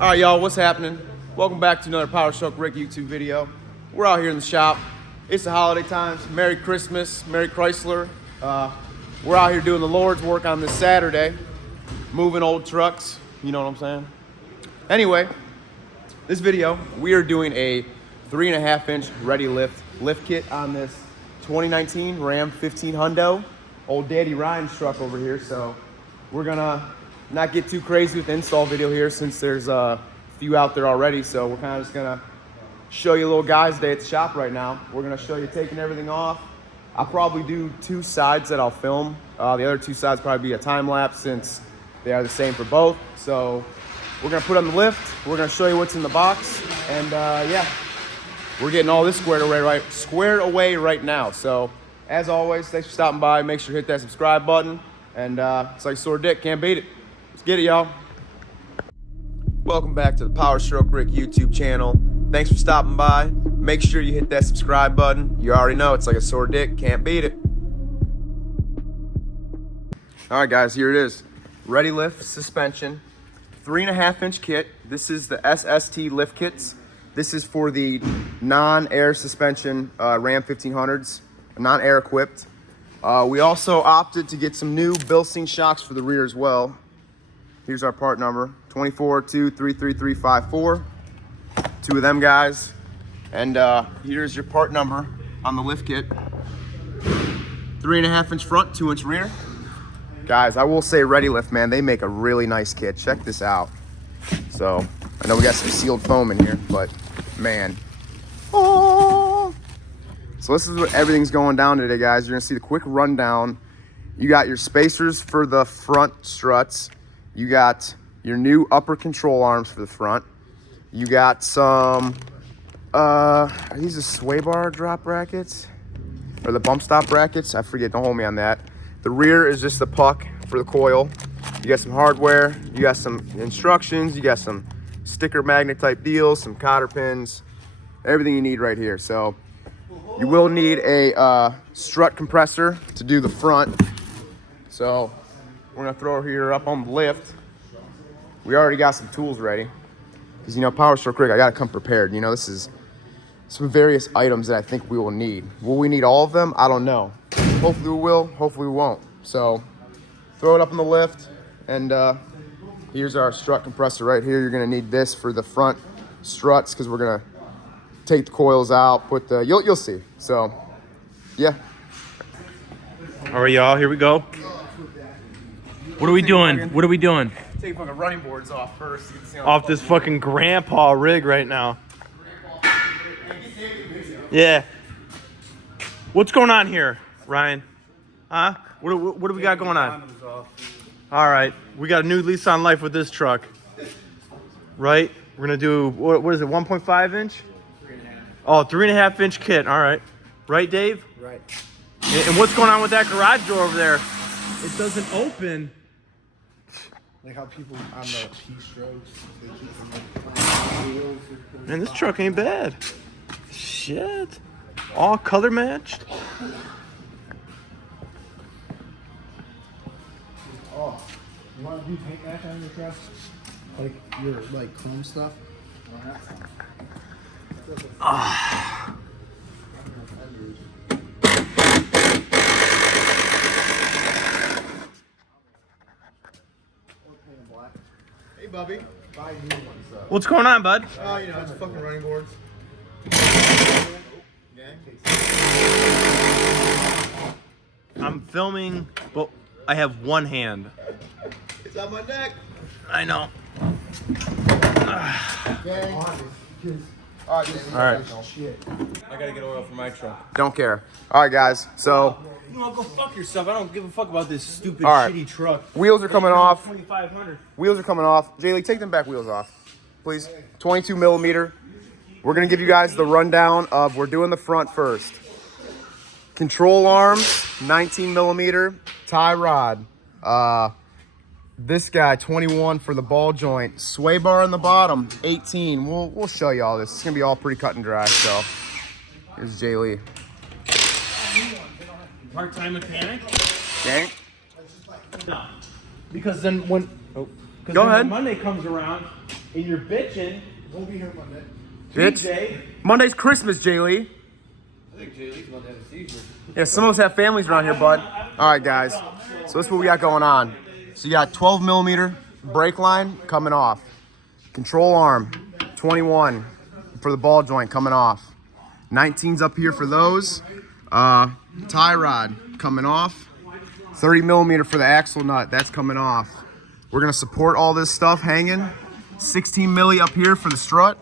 All right, y'all, what's happening? Welcome back to another Powerstroke YouTube video. We're out here in the shop. It's the holiday times. Merry Christmas, Merry Chrysler. We're out here doing the Lord's work on this Saturday, moving old trucks. You know what I'm saying? Anyway, this video, we are doing a 3.5-inch ReadyLIFT lift kit on this 2019 Ram 15 Hundo, old Daddy Ryan's truck over here. So we're gonna not get too crazy with the install video here since there's a few out there already. So we're kind of just gonna show you a little guys' day at the shop right now. We're gonna show you taking everything off. I'll probably do two sides that I'll film. The other two sides probably be a time lapse since they are the same for both. So we're gonna put on the lift. We're gonna show you what's in the box, and yeah, we're getting all this squared away right now. So as always, thanks for stopping by. Make sure to hit that subscribe button, and it's like sore dick, can't beat it. Let's get it, y'all. Welcome back to the Powerstrokerick YouTube channel. Thanks for stopping by. Make sure you hit that subscribe button. You already know it's like a sore dick, can't beat it. All right, guys, here it is. ReadyLIFT suspension, 3.5-inch kit. This is the SST lift kits. This is for the non-air suspension Ram 1500s, non-air equipped. We also opted to get some new Bilstein shocks for the rear as well. Here's our part number, 242333354. Two of them guys. And here's your part number on the lift kit. 3.5-inch front, 2-inch rear. Guys, I will say ReadyLIFT, man, they make a really nice kit. Check this out. So, I know we got some sealed foam in here, but man. Oh. So this is what everything's going down today, guys. You're gonna see the quick rundown. You got your spacers for the front struts. You got your new upper control arms for the front. You got some, are these the sway bar drop brackets? Or the bump stop brackets? I forget, don't hold me on that. The rear is just the puck for the coil. You got some hardware, you got some instructions, you got some sticker magnet type deals, some cotter pins, everything you need right here. So you will need a strut compressor to do the front. So we're gonna throw her up on the lift. We already got some tools ready. Because, you know, Powerstroke, I gotta come prepared. You know, this is some various items that I think we will need. Will we need all of them? I don't know. Hopefully we will, hopefully we won't. So, throw it up on the lift, and here's our strut compressor right here. You're gonna need this for the front struts, because we're gonna take the coils out, put the, you'll see. So, yeah. All right, y'all, here we go. What are we doing? What are we doing? Take fucking running boards off first. Off this fucking grandpa rig right now. Yeah. What's going on here, Ryan? Huh? What do we got going on? All right. We got a new lease on life with this truck. Right? We're going to do, what is it, 1.5 inch? 3.5. Oh, 3.5-inch kit. All right. Right, Dave? Right. And what's going on with that garage door over there? It doesn't open. Like how people on the P-strokes, they keep them. Man, this truck ain't bad. Shit. All color matched. Oh, you want to do paint match on your truck? Like your chrome stuff? Ah. Hey, Bubby. Buy new ones though. What's going on, bud? Oh, you know, it's fucking running boards. I'm filming, but I have one hand. It's on my neck. I know. All right. Shit. I gotta get oil for my truck. Don't care. All right, guys. So, You know, go fuck yourself. I don't give a fuck about this stupid, All right. shitty truck. wheels are coming off. 2,500. Wheels are coming off. Jaylee, take them back wheels off, please. 22 millimeter. We're gonna give you guys the rundown of, we're doing the front first. Control arms, 19 millimeter tie rod. This guy, 21 for the ball joint. Sway bar on the bottom, 18. We'll show you all this. It's gonna be all pretty cut and dry. So here's Jaylee. Part-time mechanic? Okay. No. Because then when Go ahead. Monday comes around, And you're bitching. Won't be here Monday. Bitch. Tuesday. Monday's Christmas, Jay Lee. I think Jay Lee's Monday has a seizure. Yeah, some of us have families around here, bud. All right, guys. So this is what we got going on. So you got 12 millimeter brake line coming off. Control arm, 21 for the ball joint coming off. 19's up here for those. Tie rod coming off. 30 millimeter for the axle nut, that's coming off. We're gonna support all this stuff hanging. 16 milli up here for the strut.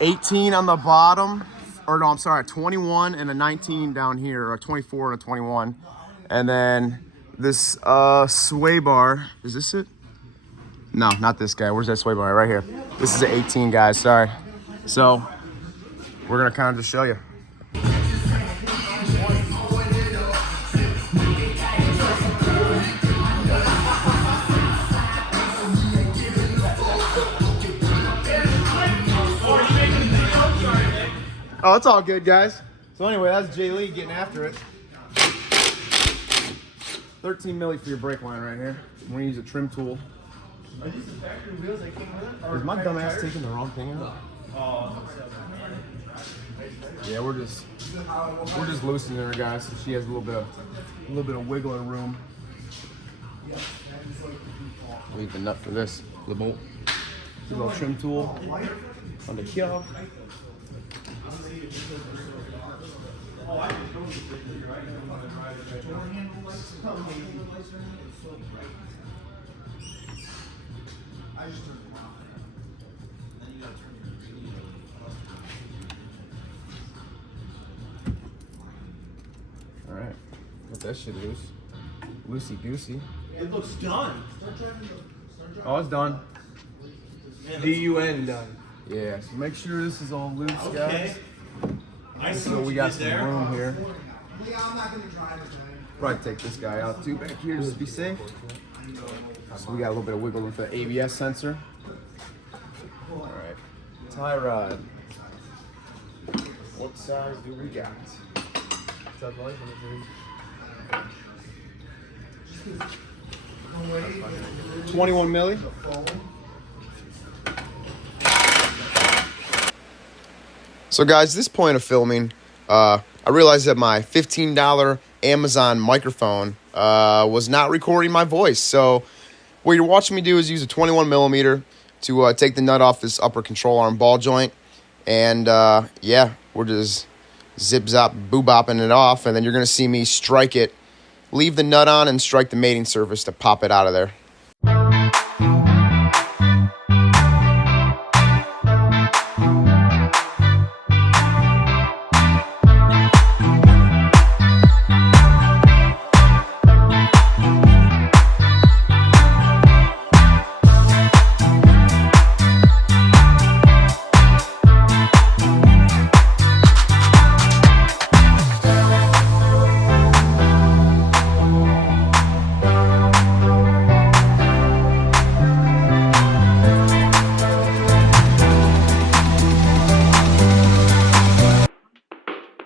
18 on the bottom, or no, I'm sorry, 21 and a 19 down here, or a 24 and a 21. And then this sway bar, is this it? No, not this guy. Where's that sway bar? Right here. This is an 18, guys, sorry. So, we're gonna kind of just show you. Oh, it's all good, guys. So anyway, that's Jay Lee getting after it. 13 milli for your brake line right here. I'm gonna use a trim tool. Are these the factory wheels that came with it? Is my dumb ass taking the wrong thing out? Yeah, we're just loosening her, guys, so she has a little bit of wiggling room. Leave the nut for this, the bolt. A little trim tool on the key. All right, let that shit loose. Loosey goosey. It looks done. Oh, it's done. D-U-N done. Yeah, so make sure this is all loose, Okay. guys. I see So what we you got did some there. room here. Yeah, I'm not gonna drive it, man. Probably take this guy out too back here just to be safe. So we got a little bit of wiggle room for the ABS sensor. All right, tie rod. What size do we got? 21 milli. So guys, this point of filming, I realized that my $15 Amazon microphone was not recording my voice. So what you're watching me do is use a 21 millimeter to take the nut off this upper control arm ball joint. And yeah, we're just zip-zop, boo-bopping it off. And then you're going to see me strike it, leave the nut on, and strike the mating surface to pop it out of there.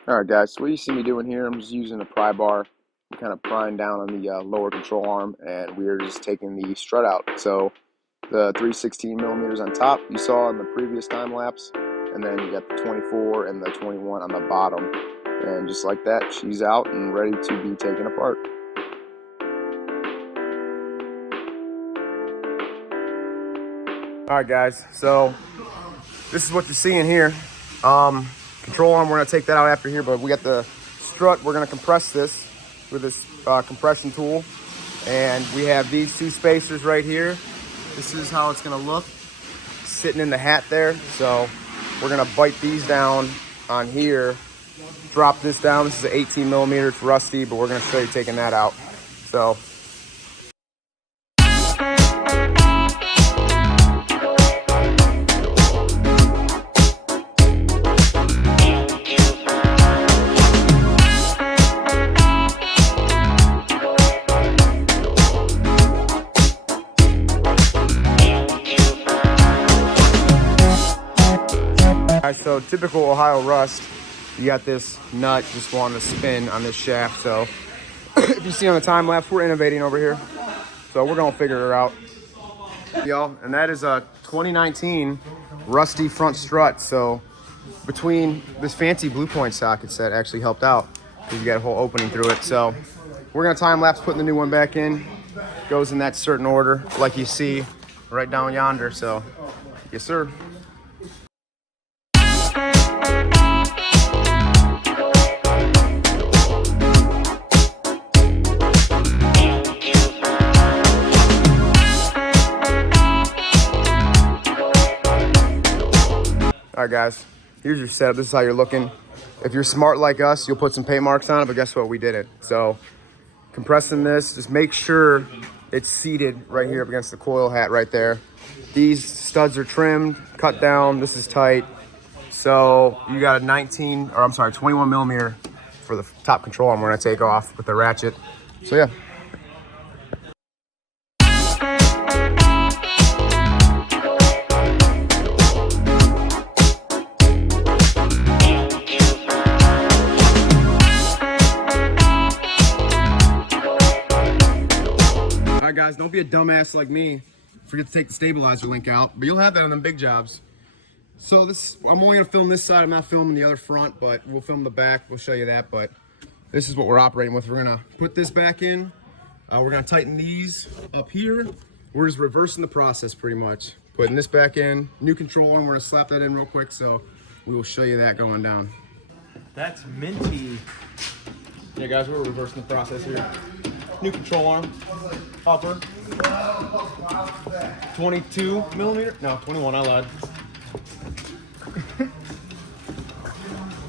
Alright guys, so what you see me doing here, I'm just using a pry bar. I'm kind of prying down on the lower control arm, and we're just taking the strut out. So the 316 millimeters on top you saw in the previous time lapse, and then you got the 24 and the 21 on the bottom. And just like that, she's out and ready to be taken apart. Alright guys, so this is what you're seeing here. Control arm, we're going to take that out after here, but we got the strut. We're going to compress this with this compression tool. And we have these two spacers right here. This is how it's going to look sitting in the hat there. So we're going to bite these down on here, drop this down. This is an 18 millimeter, it's rusty, but we're going to show you taking that out. So so typical Ohio rust, you got this nut just wanting to spin on this shaft. So if you see on the time lapse, we're innovating over here. So we're gonna figure it out. Y'all, and that is a 2019 rusty front strut. So between this fancy Blue Point socket set actually helped out because you got a whole opening through it. So we're gonna time lapse putting the new one back in. Goes in that certain order, like you see right down yonder. So yes, sir. All right, guys, here's your setup. This is how you're looking. If you're smart like us, you'll put some paint marks on it, but guess what? We did it. So compressing this, just make sure it's seated right here up against the coil hat right there. These studs are trimmed, cut down. This is tight. So you got a 21 millimeter for the top control arm we're gonna take off with the ratchet. So yeah. Guys, don't be a dumbass like me. Forget to take the stabilizer link out, but you'll have that on them big jobs. So I'm only gonna film this side. I'm not filming the other front, but we'll film the back. We'll show you that. But this is what we're operating with. We're gonna put this back in. We're gonna tighten these up here. We're just reversing the process pretty much. Putting this back in. New control arm. We're gonna slap that in real quick. So we will show you that going down. That's minty. Yeah, guys, we're reversing the process here. New control arm, upper, 22 millimeter, no, 21, I lied.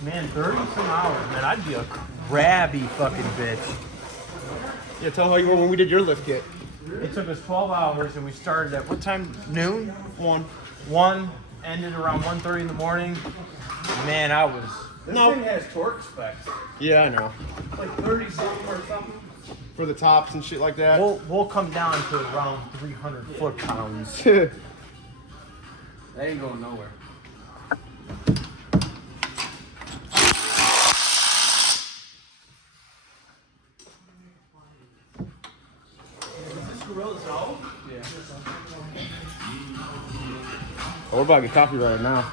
Man, 30 some hours, man. I'd be a crabby fucking bitch. Yeah, tell how you were when we did your lift kit. It took us 12 hours and we started at what time? Noon? 1, ended around 1:30 in the morning. Man, I was... This thing has torque specs. Yeah, I know. Like 30 something or something. For the tops and shit like that. We'll come down to around 300 foot-pounds. That ain't going nowhere. Oh, we're about to get copyrighted now.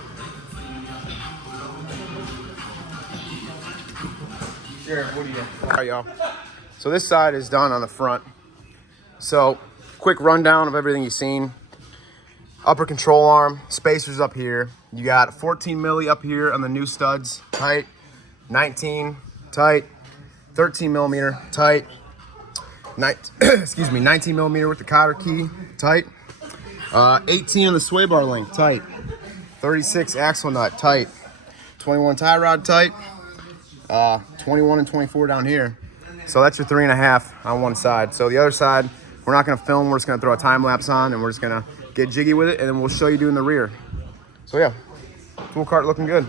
Sheriff, what do you got? All right, y'all. So this side is done on the front. So quick rundown of everything you've seen. Upper control arm, spacers up here. You got a 14 milli up here on the new studs, tight. 19, tight. 13 millimeter, tight. 19 millimeter with the cotter key, tight. 18 on the sway bar link, tight. 36 axle nut, tight. 21 tie rod, tight. 21 and 24 down here. So that's your 3.5 on one side. So the other side, we're not gonna film, we're just gonna throw a time lapse on and we're just gonna get jiggy with it and then we'll show you doing the rear. So yeah, tool cart looking good.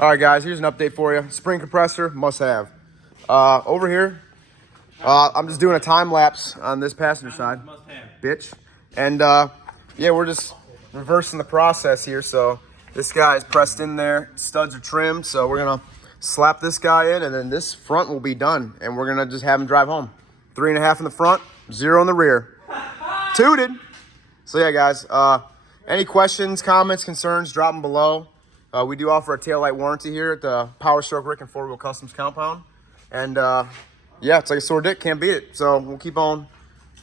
All right, guys, here's an update for you. Spring compressor, must have. Over here, I'm just doing a time lapse on this passenger side. Must have. Bitch. And yeah, we're just reversing the process here. So this guy is pressed in there, studs are trimmed. So we're gonna slap this guy in and then this front will be done. And we're gonna just have him drive home. 3.5 in the front, 0 in the rear. Tooted. So yeah, guys, Any questions, comments, concerns, drop them below. We do offer a taillight warranty here at the Powerstroke and Foryou Customs compound. And yeah, it's like a sore dick, can't beat it. So we'll keep on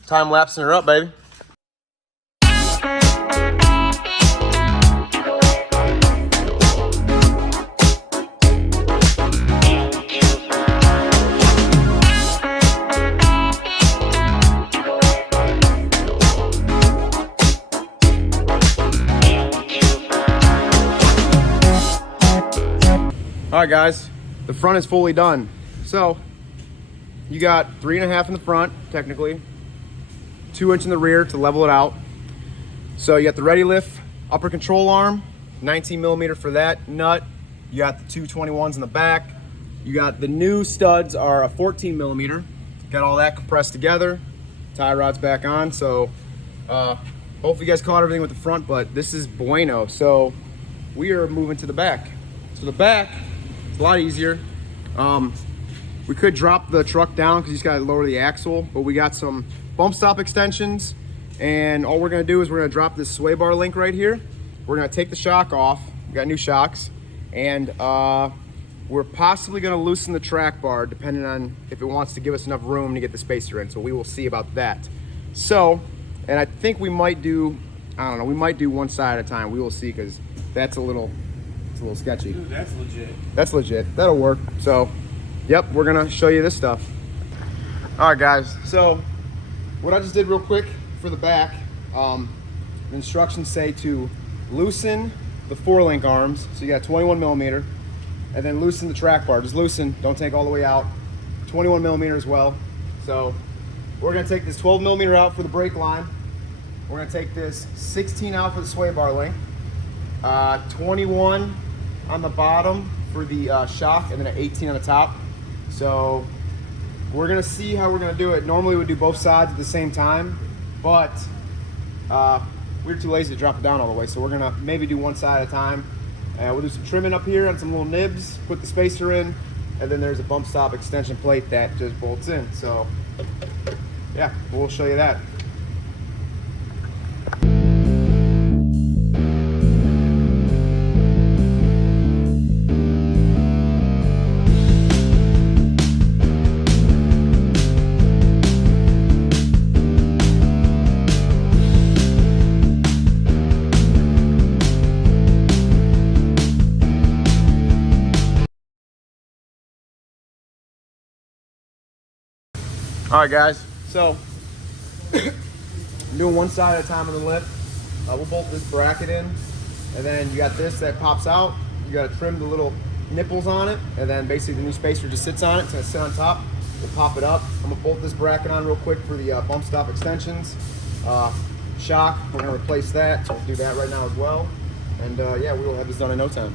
time-lapsing her up, baby. All right, guys, the front is fully done. So you got 3.5 in the front, technically, 2 inch in the rear to level it out. So you got the ReadyLIFT upper control arm, 19 millimeter for that nut. You got the 221s in the back. You got the new studs are a 14 millimeter. Got all that compressed together. Tie rod's back on. So hopefully you guys caught everything with the front, but this is bueno. So we are moving to the back. So the back, it's a lot easier. We could drop the truck down because you just gotta lower the axle, but we got some bump stop extensions, and all we're gonna do is we're gonna drop this sway bar link right here. We're gonna take the shock off. We got new shocks, and we're possibly gonna loosen the track bar depending on if it wants to give us enough room to get the spacer in, so we will see about that. So, and I think we might do, I don't know, we might do one side at a time. We will see, because that's a little sketchy. Dude, that's legit. That's legit. That'll work. So, yep, we're gonna show you this stuff. All right, guys. So, what I just did real quick for the back, the instructions say to loosen the 4-link arms. So you got 21 millimeter, and then loosen the track bar. Just loosen. Don't take all the way out. 21 millimeter as well. So, we're gonna take this 12 millimeter out for the brake line. We're gonna take this 16 out for the sway bar link. 21 on the bottom for the shock, and then an 18 on the top. So we're gonna see how we're gonna do it. Normally we do both sides at the same time, but we're too lazy to drop it down all the way. So we're gonna maybe do one side at a time. We'll do some trimming up here on some little nibs, put the spacer in, and then there's a bump stop extension plate that just bolts in. So yeah, we'll show you that. All right, guys, so I'm doing one side at a time on the lift. We'll bolt this bracket in, and then you got this that pops out. You got to trim the little nipples on it, and then basically the new spacer just sits on it. It's gonna sit on top. We'll pop it up. I'm gonna bolt this bracket on real quick for the bump stop extensions. Shock, we're gonna replace that, so we'll do that right now as well. And yeah, we will have this done in no time.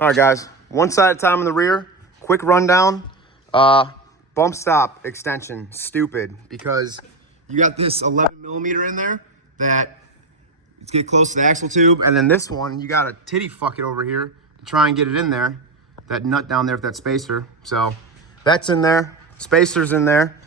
All right, guys, one side at a time in the rear. Quick rundown. Bump stop extension, stupid, because you got this 11 millimeter in there that it's get close to the axle tube, and then this one, you got a titty fuck it over here to try and get it in there. That nut down there with that spacer. So that's in there. Spacer's in there.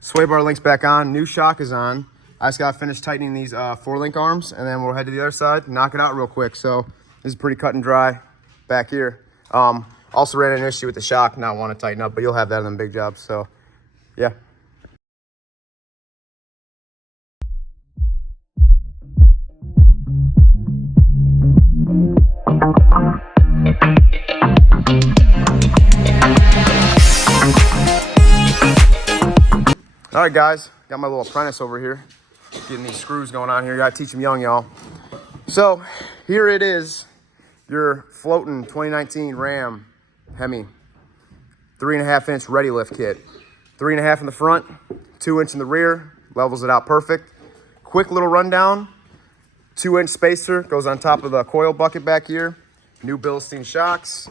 Sway bar link's back on. New shock is on. I just got to finish tightening these 4-link arms, and then we'll head to the other side, knock it out real quick. So this is pretty cut and dry back here. Also ran an issue with the shock, not want to tighten up, but you'll have that on the big jobs. So yeah. All right, guys, got my little apprentice over here getting these screws going on here. Gotta teach them young, y'all. So here it is, your floating 2019 Ram Hemi 3.5 inch ReadyLIFT kit. 3.5 in the front, 2 inch in the rear, levels it out perfect. Quick little rundown. 2 inch spacer goes on top of the coil bucket back here. New Bilstein shocks,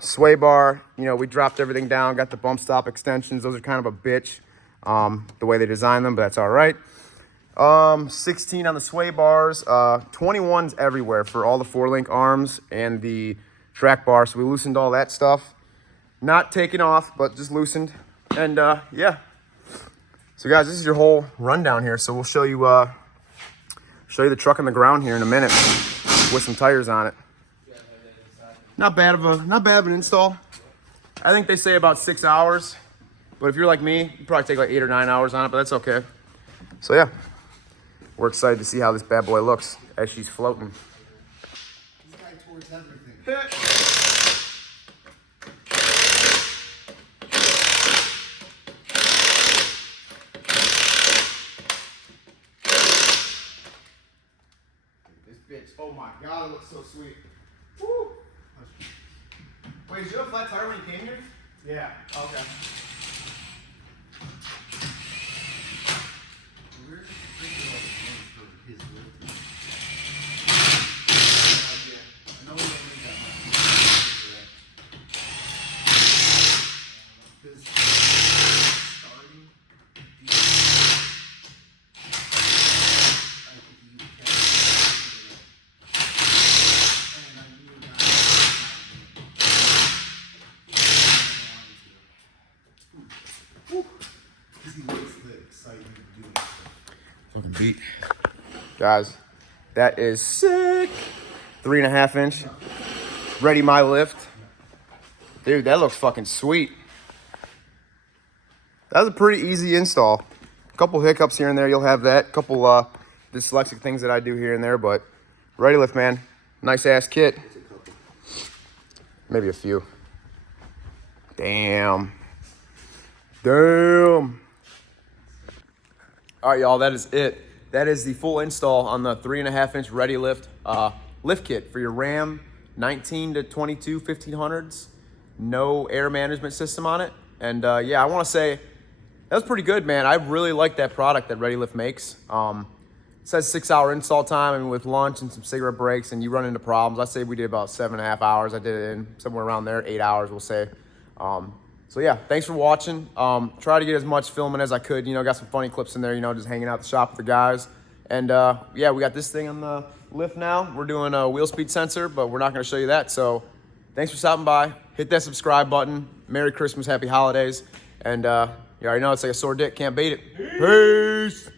sway bar. You know, we dropped everything down, got the bump stop extensions. Those are kind of a bitch, the way they design them, but that's all right. 16 on the sway bars, 21s everywhere for all the 4-link arms and the track bar. So we loosened all that stuff. Not taken off, but just loosened. And yeah. So guys, this is your whole rundown here. So we'll show you the truck on the ground here in a minute with some tires on it. Not bad of an install. I think they say about 6 hours, but if you're like me, you probably take like 8 or 9 hours on it, but that's okay. So yeah, we're excited to see how this bad boy looks as she's floating. This guy towards everything. This bitch, oh my god, it looks so sweet. Woo. Wait, did you have a flat tire when you came here? Yeah. Okay. Where's the freaking all the things for his lift? I know we don't need that much. Because starting, I think you can. And I knew that. Because he likes the excitement of doing stuff. Fucking beat. Guys, that is sick. 3.5 inch. Ready my lift. Dude, that looks fucking sweet. That was a pretty easy install. A couple hiccups here and there, you'll have that. A couple dyslexic things that I do here and there, but ReadyLIFT, man. Nice ass kit. Maybe a few. Damn. Damn. All right, y'all, that is it. That is the full install on the 3.5 inch ReadyLIFT lift kit for your Ram 19 to 22 1500s. No air management system on it. And yeah, I want to say that was pretty good, man. I really like that product that ReadyLIFT makes. It says 6-hour install time, and with lunch and some cigarette breaks, and you run into problems. I say we did about 7.5 hours. I did it in somewhere around there, 8 hours, we'll say. So yeah, thanks for watching. Try to get as much filming as I could. You know, got some funny clips in there, you know, just hanging out at the shop with the guys. And yeah, we got this thing on the lift now. We're doing a wheel speed sensor, but we're not gonna show you that. So thanks for stopping by. Hit that subscribe button. Merry Christmas, happy holidays. And you already know it's like a sore dick, can't beat it. Peace.